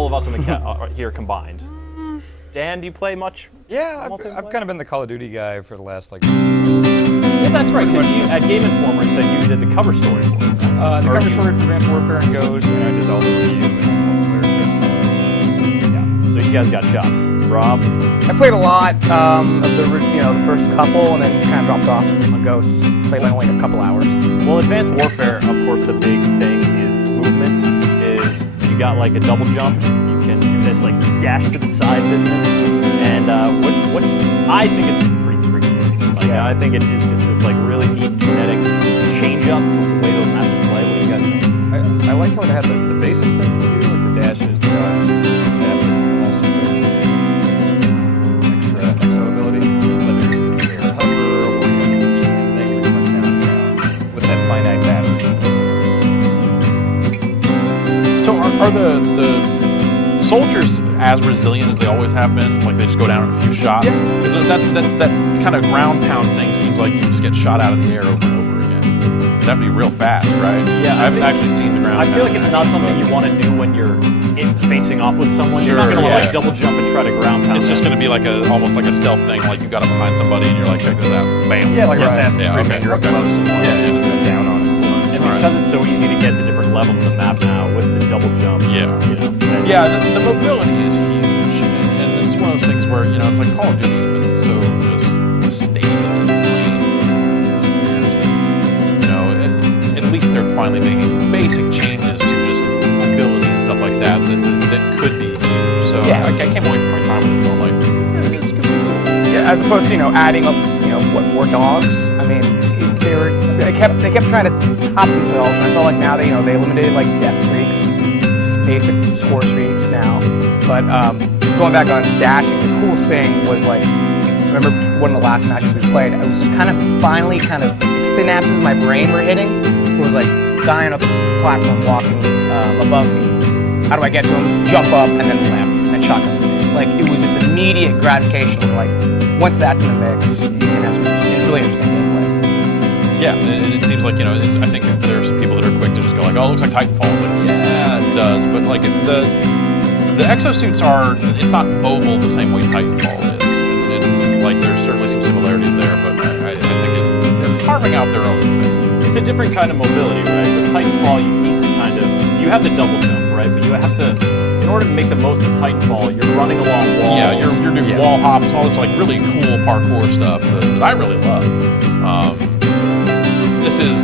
all of us on the are here combined. Dan, do you play much? Yeah, I've kind of been the Call of Duty guy for the last like. Well, that's right. Because you at Game Informer said you did the cover story for it. The cover story for Advanced Warfare and Ghost, and I did all the review and Yeah. So you guys got shots. Rob? I played a lot of the first couple, and then kind of dropped off on Ghosts. Played like only a couple hours. Well, Advanced Warfare, of course, the big thing is movement. Is you got like a double jump. You can do this like dash to the side business, and what's I think it's pretty freaking. Like I think it is just this like really neat kinetic change up to the way those maps play. What do you guys think? I like how it had the basic stuff you do, like the dashes, the dodge, extra exo ability, whether it's the air hover or you do the thing where you punch down the ground with that finite battery. So are the soldiers as resilient as they always have been? Like they just go down in a few shots? Because that kind of ground pound thing seems like you just get shot out of the air over and over again. That'd be real fast, right? Yeah, I haven't actually seen the ground. I feel like it's not something you want to do when you're facing off with someone. You're not going to like double jump and try to ground pound. It's just going to be like almost like a stealth thing. Like you got up behind somebody and you're like, check this out, bam. Yeah, like Assassin's Creed, okay. you're up close and down on it. And because it's so easy to get to different levels of the map now with the double jump. Yeah. The mobility is huge, and it's one of those things where it's like Call of Duty's been so just stable and plain. At least they're finally making basic changes to just mobility and stuff like that could be huge. So I can't wait for my time with it. I'm like, this could be cool. Yeah, as opposed to adding up what more dogs. I mean, they kept trying to top themselves, and I felt like now they eliminated like death streaks, just basic score streaks now. But going back on dashing, the coolest thing was like, remember one of the last matches we played, I was finally synapses in my brain were hitting. It was like guy on a platform walking above me. How do I get to him? Jump up and then left and shotgun. Like it was this immediate gratification. Like once that's in the mix, you can have it's really interesting gameplay. Yeah, and it seems like I think there are some people that are quick to just go like, oh, it looks like Titanfall. It's like, yeah, it does, but like the exosuits it's not mobile the same way Titanfall is, and like there's certainly some similarities there, but I think they're carving out their own thing. It's a different kind of mobility, right? With Titanfall, you need to you have the double jump, right? But you have to, in order to make the most of Titanfall, you're running along walls. Yeah, you're doing wall hops, all this like really cool parkour stuff that I really love. This is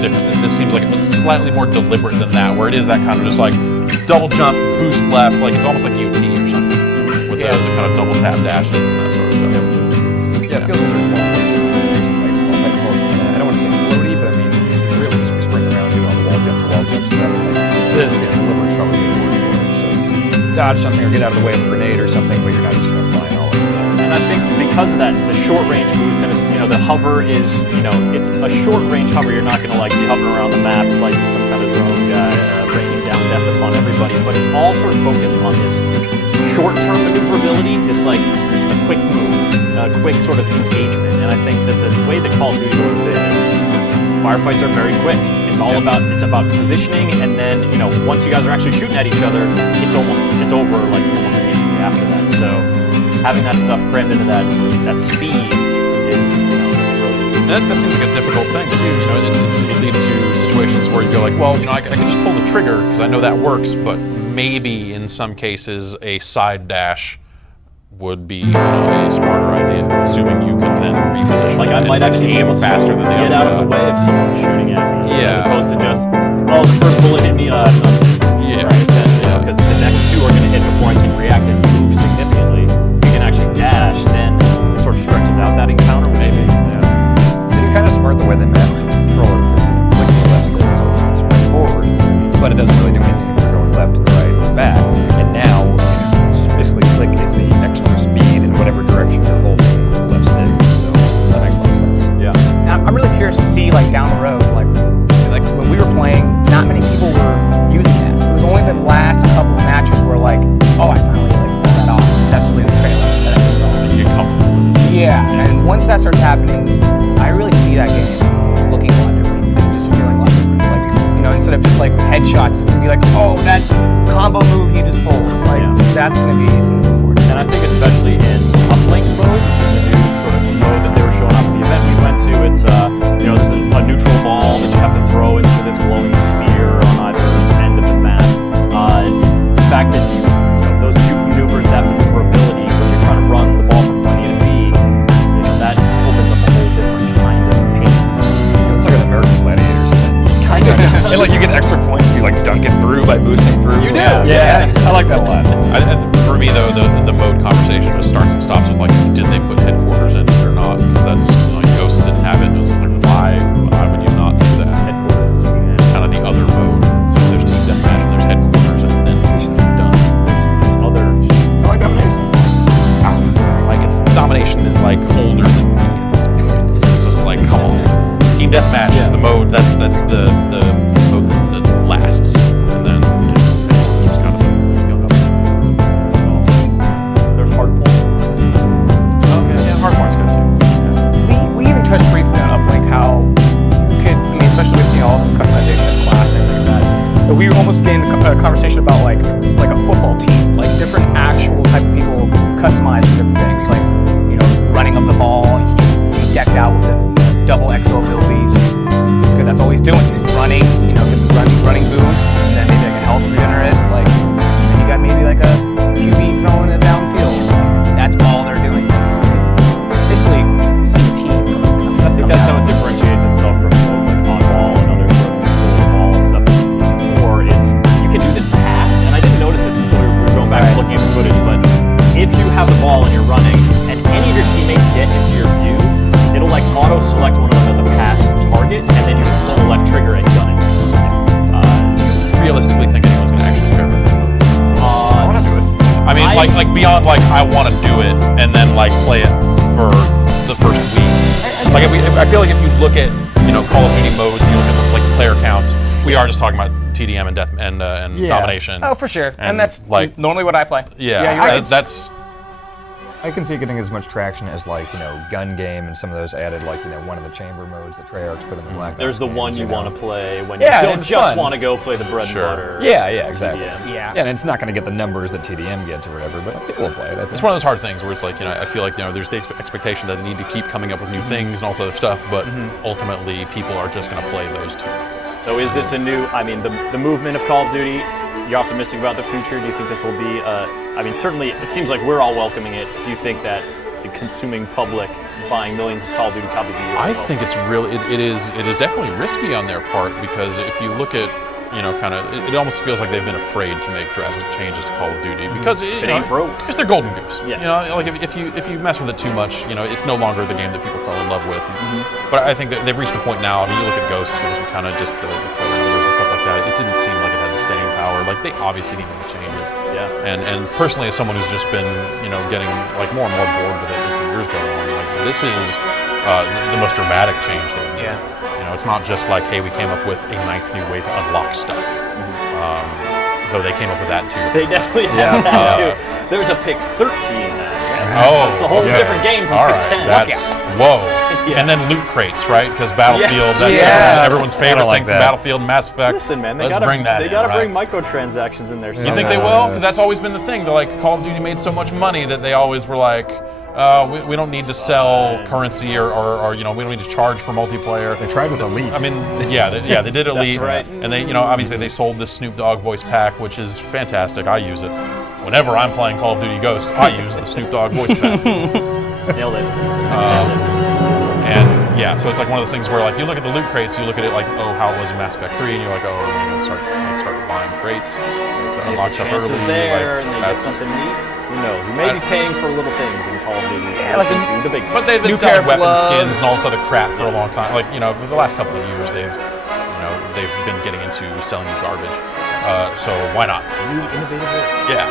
different. This seems like it's slightly more deliberate than that, where it is that kind of just like double jump, boost left, like it's almost like UT or something, with the kind of double tap dashes and that sort of stuff. Yeah, it feels like there's more I don't want to say floaty, but I mean, you really just be sprinting around doing all the wall jump stuff. Like this is deliberate trouble so dodge something or get out of the way of a grenade or something, but you're not just going to fly all over there. And I think because of that, the short range boost and the hover is, it's a short range hover. You're not going to like be hovering around the map like some kind of drone guy raining down death upon everybody. But it's all sort of focused on this short-term maneuverability, just a quick move, a quick sort of engagement. And I think that the way that Call of Duty has been is firefights are very quick. It's about positioning, and then once you guys are actually shooting at each other, it's over like almost immediately after that. So having that stuff crammed into that speed is that seems like a difficult thing too. It leads to situations where you go like, well, I can just pull the trigger because I know that works, but maybe in some cases a side dash would be a smarter idea, assuming you can then reposition. Like I might actually be able to faster than get out of the way if someone's shooting at me, as opposed to just the first bullet hit me. Because the next two are going to hit before I can react and move significantly. If you can actually dash, then it sort of stretches out that encounter. Maybe. It's kind of smart the way they map the controller because clicking the left stick is always sprint forward, but it doesn't really do anything if you're going left, right, or back. And now, basically click is the extra speed in whatever direction you're holding the left stick. So that makes a lot of sense. Yeah. I'm really curious to see like down the road, like when we were playing, not many people were using that. It was only the last couple of matches where like, oh, I finally pulled that off successfully in the trailer that I saw. And you get comfortable with it. Yeah, and once that starts happening, I really see that game looking a lot different and just feeling a lot different. Like, instead of just like headshots, it's gonna be like, oh, that combo move he just pulled. fact that those juke maneuvers, that maneuverability, when you're trying to run the ball from point A to B, that opens up a whole different kind of pace. It's like an American Gladiators thing. Kind of. And like you get extra points if you like dunk it through by boosting through. You do. Yeah. I like that a lot. For me though, the mode conversation just starts and stops with like, did they put headquarters in it or not? Because that's like Ghost didn't have it. It was like, why would you not do that? Headquarters is Kind of the other mode. So there's team deathmatch and there's headquarters, and then you're done. there's other. I like domination. Like domination is like older than me at this point. This is just like, come on. Team deathmatch is the mode. That's the mode that lasts, and then headquarters was kind of young up. There's hardpoint. Okay, yeah, hardpoint's good too. We even touched briefly on Uplink how you could, I mean, especially with all this customization of class and everything like that. But we were almost getting a conversation about like a football team, like different actual type of people customize for different things, like running up the ball. He's decked out with the double XO abilities because that's all he's doing. He's running, gets running boost, and then maybe like a health regenerate. Like you got maybe like a QB throwing it downfield. That's all they're doing. Basically, see a team. I think that's how it differentiates itself from modes like on-ball and other sort of control-ball stuff that you see before. You can do this pass, and I didn't notice this until we were going back and looking at the footage, but if you have the ball and you're running, and any of your teammates get into your view, it'll like auto-select one of them as a pass target, and then you just pull the left trigger and gun it. Realistically, think anyone's gonna actually care about that? I want to do it. I mean, like beyond like I want to do it and then like play it for the first week. Like I feel like if you look at Call of Duty modes, you look at the player counts. We are just talking about TDM and death and domination. Oh, for sure. And that's like normally what I play. Yeah, that's. I can see it getting as much traction as like gun game and some of those added like one of the chamber modes that Treyarch's put in the Black Ops There's the games, one you know. want to play when Yeah, you don't it's just fun. want to go play the bread Sure. and butter. Yeah, exactly. TDM. Yeah. Yeah, and it's not going to get the numbers that TDM gets or whatever, but people will play it. I think. It's one of those hard things where it's like I feel like there's the expectation that they need to keep coming up with new things and all this other stuff, but ultimately people are just going to play those two. So is this a new, the movement of Call of Duty, you're optimistic about the future? Do you think this will be, certainly it seems like we're all welcoming it. Do you think that the consuming public buying millions of Call of Duty copies a year? I think it's really, it is definitely risky on their part, because if you look at, it almost feels like they've been afraid to make drastic changes to Call of Duty because it ain't broke. Because they're golden goose. Yeah. Like if you mess with it too much, it's no longer the game that people fell in love with. But I think that they've reached a point now. You look at Ghosts, you look at kind of just the player numbers and stuff like that. It didn't seem like it had the staying power. Like they obviously need to make changes. Yeah. And personally, as someone who's just been getting like more and more bored with it as the years go on, like this is the most dramatic change they've made. Yeah. It's not just like, hey, we came up with a ninth new way to unlock stuff. Though they came up with that too. They definitely have that too. There's a pick 13 now. It's a whole different game from All pick right. 10. That's whoa. And then loot crates, right? Because Battlefield, that's everyone's favorite like thing from Battlefield, Mass Effect. Listen, man, Let's bring that they in, gotta right? bring microtransactions in there. You think they will? Because that's always been the thing. They're like, Call of Duty made so much money that they always were like, we don't need to sell currency or we don't need to charge for multiplayer. They tried with Elite. I mean, they did Elite. That's right. And they, obviously they sold this Snoop Dogg voice pack, which is fantastic. I use it. Whenever I'm playing Call of Duty Ghosts, I use the Snoop Dogg voice pack. Nailed it. And yeah, so it's like one of those things where like you look at the loot crates, you look at it like, oh, how it was in Mass Effect 3, and you're like, oh, are we gonna start buying crates to unlock stuff early? Chances there, like, and they get something neat. Who knows? We may be paying for little things in Call of Duty. Yeah, like the big. But they've been New selling pair of weapon gloves. skins and all this other crap for a long time. Like for the last couple of years, they've been getting into selling you garbage. So why not? New innovative. Yeah,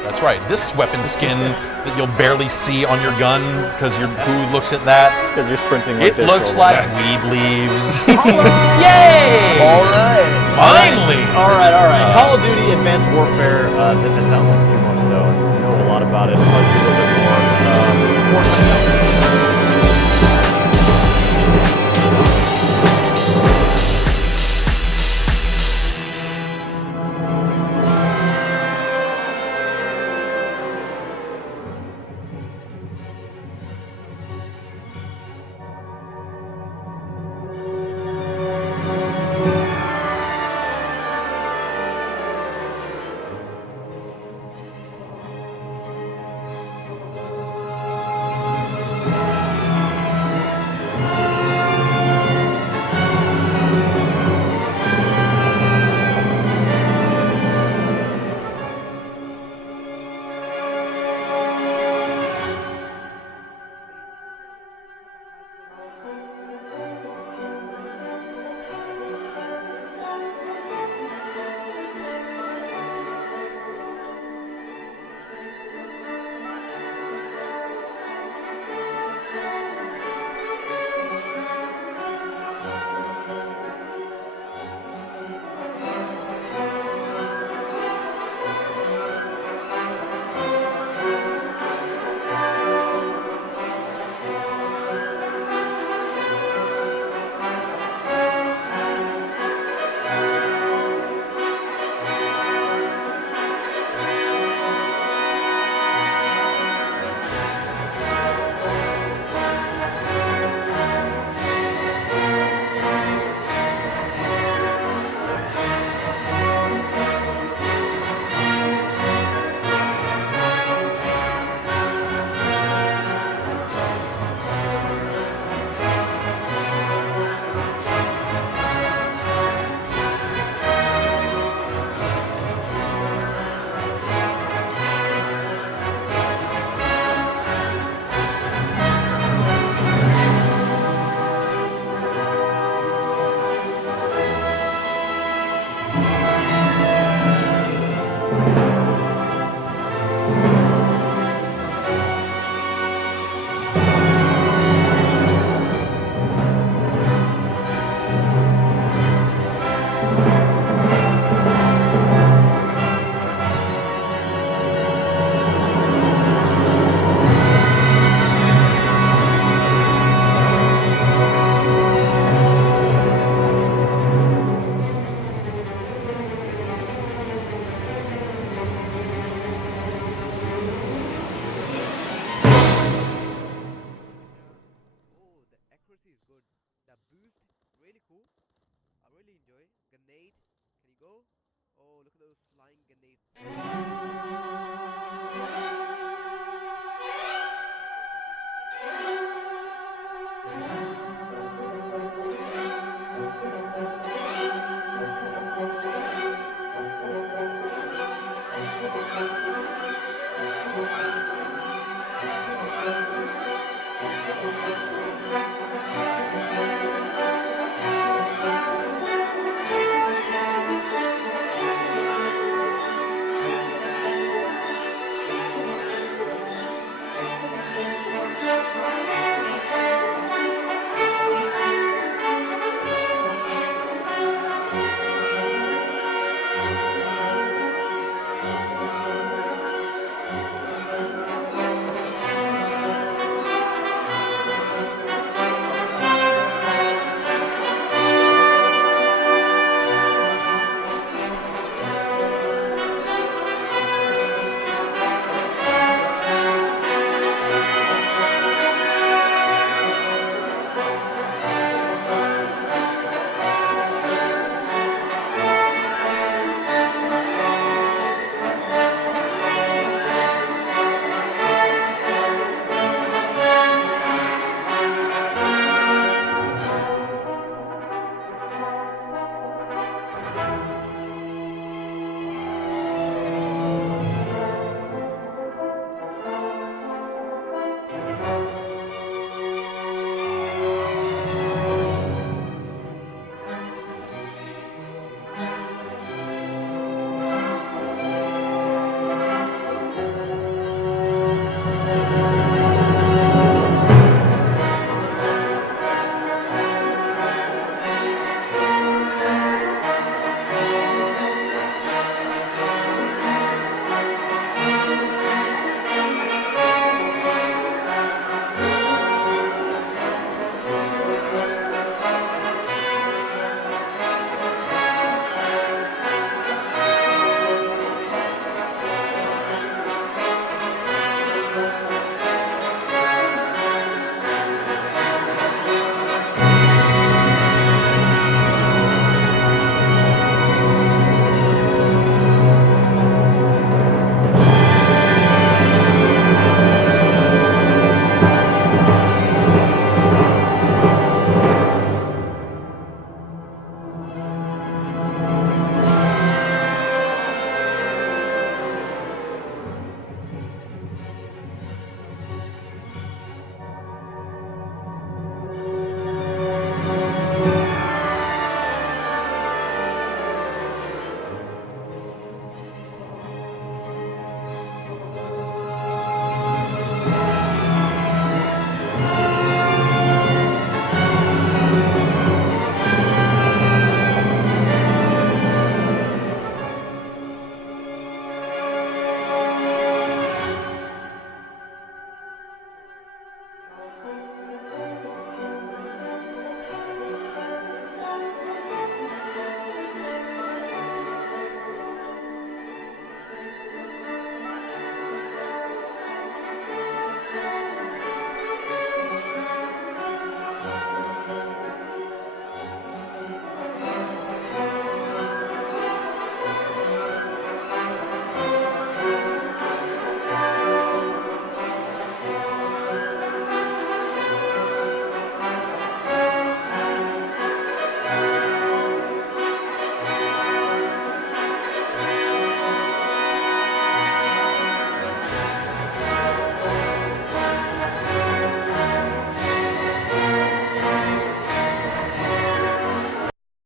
that's right. This weapon skin that you'll barely see on your gun because who looks at that? Because you're sprinting like It this. looks like weed leaves. Yay! All right. Finally! All right. Call of Duty Advanced Warfare, that's out in like a few months, so we know a lot about it. Probably see a little bit more before it comes out. grenade. Can you go? Oh, look at those flying grenades. Thank you.